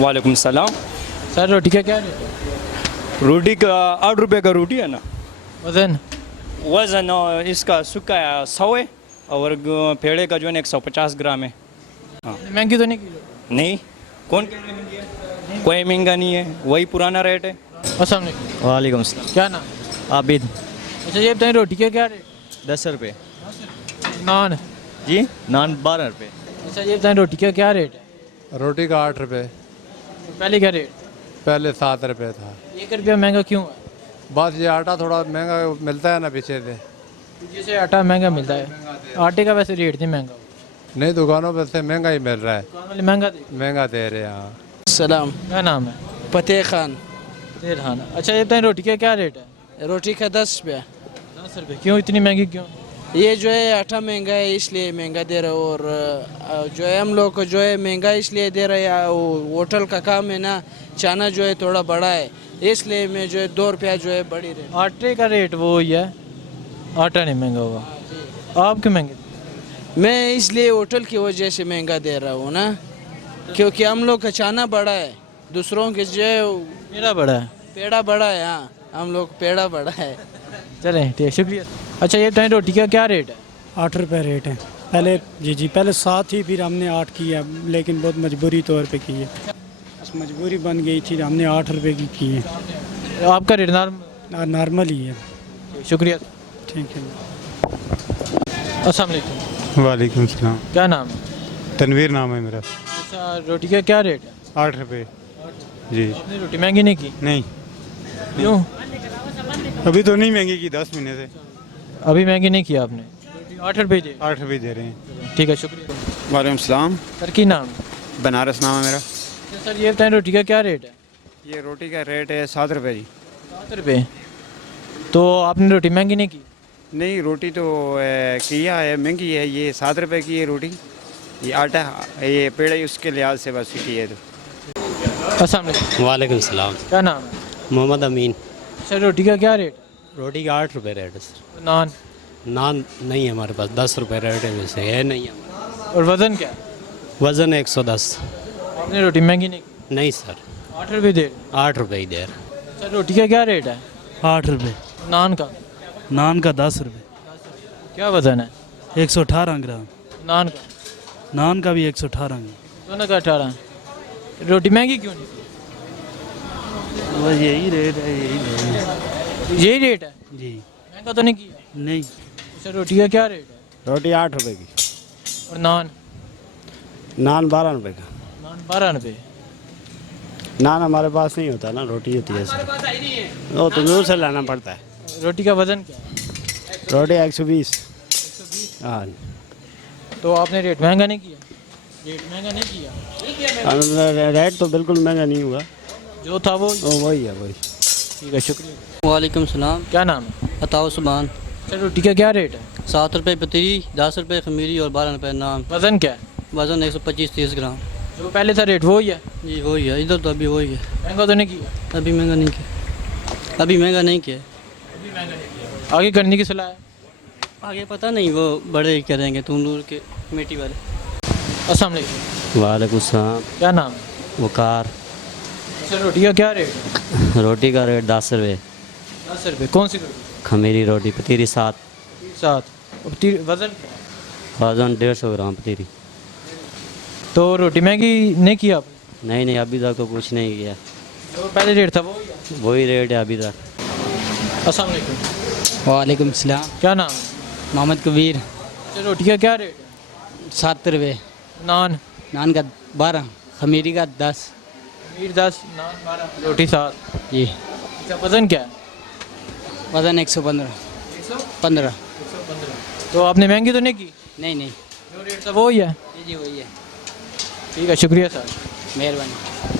वालेकुम सलाम। सर रोटी का क्या रेट है? रोटी का 8 रुपये का रोटी है ना। वज़न? वज़न इसका सूखा 100 है और पेड़े का जो है 150 ग्राम है। महंगी तो नहीं की? नहीं, कौन कह रहा है महंगी है? कोई महंगा नहीं है, वही पुराना रेट है। अस्सलाम वालेकुम। वालेकुम सलाम। क्या नाम? आबिद। अच्छा ये बताइए रोटी का क्या रेट? 10 रुपये नान? जी। नान 12 रुपये। अच्छा ये बताइए रोटी का क्या रेट है? रोटी का 8 रुपये, पहले क्या रेट? पहले 7 रुपये था। 1 रुपया महंगा क्यों है? बस ये आटा थोड़ा महंगा मिलता है ना पीछे से। जैसे आटा महंगा मिलता है, आटे का वैसे रेट नहीं महंगा, नहीं दुकानों पर से महंगा ही मिल रहा है, दुकान वाले महंगा दे। महंगा दे रहे हैं। हाँ। सलाम। क्या नाम है? फतेह खान। तेर खाना। अच्छा ये बताइए रोटी का क्या रेट है? रोटी का 10 रुपया। 10 रुपये क्यों इतनी महंगी क्यों? ये जो है आटा महंगा है इसलिए महंगा दे रहे हो, और जो है हम लोग को जो है महंगा इसलिए दे रहे हैं, वो होटल का काम है ना, चाना जो है थोड़ा बड़ा है इसलिए मैं जो है 2 रुपया जो है बढ़ी रहे। आटे का रेट वो ही है, आटा नहीं महंगा होगा। आप क्यों महंगे? मैं इसलिए होटल की वजह से महंगा दे रहा हूँ ना, क्योंकि हम लोग का चाना बड़ा है, दूसरों के जो है मेरा बड़ा है, पेड़ा बड़ा है। हाँ, हम लोग पेड़ा बड़ा है। चलें ठीक, शुक्रिया। अच्छा ये बताइए रोटी का क्या रेट है? 8 रुपये रेट है। पहले जी पहले 7 ही, फिर हमने 8 किया, लेकिन बहुत मजबूरी तौर पे की है, बस मजबूरी बन गई थी, हमने 8 रुपये की है। आपका रेट नॉर्मल ही है। शुक्रिया। ठीक है। अस्सलाम वालेकुम। वालेकुम सलाम। क्या नाम है? तनवीर नाम है मेरा। अच्छा रोटी का क्या रेट है? 8 रुपये जी। आपने रोटी महंगी नहीं की? नहीं, क्यों? अभी तो नहीं महंगी की, 10 महीने से। अभी महंगी नहीं किया आपने? 8 रुपये दे। 8 रुपये दे रहे हैं। ठीक है, शुक्रिया। वालेकुम सलाम। सर की नाम? बनारस नाम है मेरा। अच्छा, सर ये बताएं रोटी का क्या रेट है? ये रोटी का रेट है 7 रुपये जी। 7 रुपये। तो आपने रोटी महंगी नहीं की? नहीं, रोटी तो किया है, महंगी है, ये 7 रुपये की है रोटी। ये आटा ये पेड़ा उसके लिहाज से बस की है। तो अस्सलाम वालेकुम। वालेकुम सलाम। क्या नाम है? मोहम्मद अमीन। सर रोटी का क्या रेट? रोटी का 8 रुपये रेट है सर। नान? नान नहीं है हमारे पास, 10 रुपये रेट है, वैसे है नहीं है हमारे और वज़न क्या? पास। वज़न 110। आपने रोटी महंगी नहीं की? नहीं सर, 8 रुपये दे। 8 रुपये ही दे रहे। सर रोटी का क्या रेट है? 8 रुपये। नान का? नान का 10 रुपये। क्या वज़न है? 118 ग्राम। नान का? नान का भी 118 ग्राम। दोनों का 18। रोटी महंगी क्यों नहीं? बस यही रेट है, यही रेट है जी। महंगा तो नहीं किया? नहीं। सर रोटी का क्या रेट है? रोटी 8 रुपये की। और नान? नान 12 रुपये का। नान 12 रुपये। नान हमारे पास नहीं होता ना, रोटी होती है सर, वो तो दूर से लाना पड़ता है। रोटी का वज़न क्या है? रोटी 120। हाँ, तो आपने रेट महंगा नहीं किया? रेट महंगा नहीं किया? रेट तो बिल्कुल महंगा नहीं हुआ, जो था वो वही है वही। ठीक है, शुक्रिया। वालेकुम सलाम। क्या नाम है? अताउ सुबान। सर रोटी का क्या रेट है? 7 रुपये पतीली, 10 रुपये खमीरी और 12 रुपये नान। वज़न क्या है? वज़न 125-30 ग्राम। जो पहले था रेट वो ही है? जी वही है, इधर तो अभी वही है। महंगा तो नहीं किया? अभी महंगा नहीं किया, अभी महंगा नहीं किया। अभी महंगा नहीं किया, आगे करने की सलाह है? आगे पता नहीं, वो बड़े ही करेंगे, तंदूर के कमेटी वाले। अस्सलाम वालेकुम। वालेकुम सलाम। क्या नाम है? वकार। सर रोटी का क्या रेट है? रोटी का रेट 10 रुपये। 10 रुपये। कौन सी रोटी? खमीरी रोटी, पतीरी 7। 7। वज़न क्या है? वज़न 150 ग्राम पतीरी। तो रोटी महंगी नहीं किया आपने? नहीं, अभी तक तो कुछ नहीं किया, जो पहले रेट था वो ही है? वही रेट है अभी तक। अस्सलाम वालेकुम। वालेकुम सलाम। क्या नाम है? मोहम्मद कबीर। सर रोटी का क्या रेट है? 7 रुपये। नान? नान का 12, खमीरी का 10। खमीर 10, नान 12, रोटी 7 जी। इसका वज़न क्या है? वज़न 115। 115। तो आपने महंगी तो नहीं की? नहीं नहीं, जो रेट था वो ही है? जी वही है। ठीक है, शुक्रिया सर। मेहरबानी।